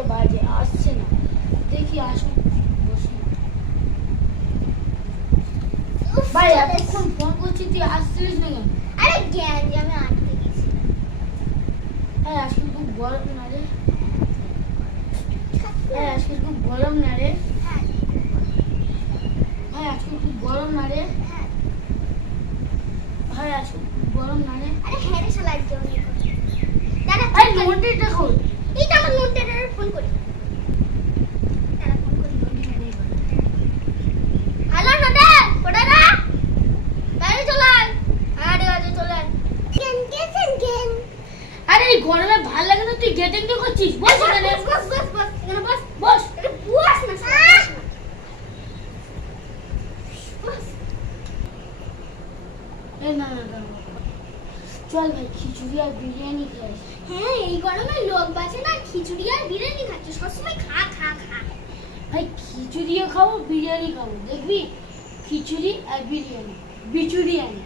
5টা বাজে আসছে না, দেখি আসুন বসি। ভাই এতক্ষণ ফোন করছি তুই আসছিস না কেন? আরে জ্ঞান যে আমি আনতে গেছি। হ্যাঁ আজকে খুব গরম না রে? হ্যাঁ আজকে খুব গরম না রে? ভাই আজকে খুব গরম না রে? ভাই আজকে খুব গরম না রে? আরে হ্যাঁ রে শালা একদম ইয়ে করছি। দাঁড়া আরে নোটটা দেখো। এইটা আমার নোটের ফোন করি। দাঁড়া ফোন করি। হ্যালো নোটে কোথায় রে? বাইরে চলে আয়। আরে আরে চলে আয়। জ্ঞান গেছেন জ্ঞান। আরে এই গরমে ভালো লাগে না, তুই গেটিং তো করছিস, বস এখানে। বস বস বস এখানে বস বস। আরে বস না শালা, বস। এই না না না, চল ভাই খিচুড়ি আর বিরিয়ানি খাই। হ্যাঁ এই গরমে লোক বাঁচে না, খিচুড়ি আর বিরিয়ানি খাচ্ছে সবসময় খা খা খা। ভাই খিচুড়িও খাবো বিরিয়ানি খাবো, দেখবি খিচুড়ি আর বিরিয়ানি, বিচুরিয়ানি।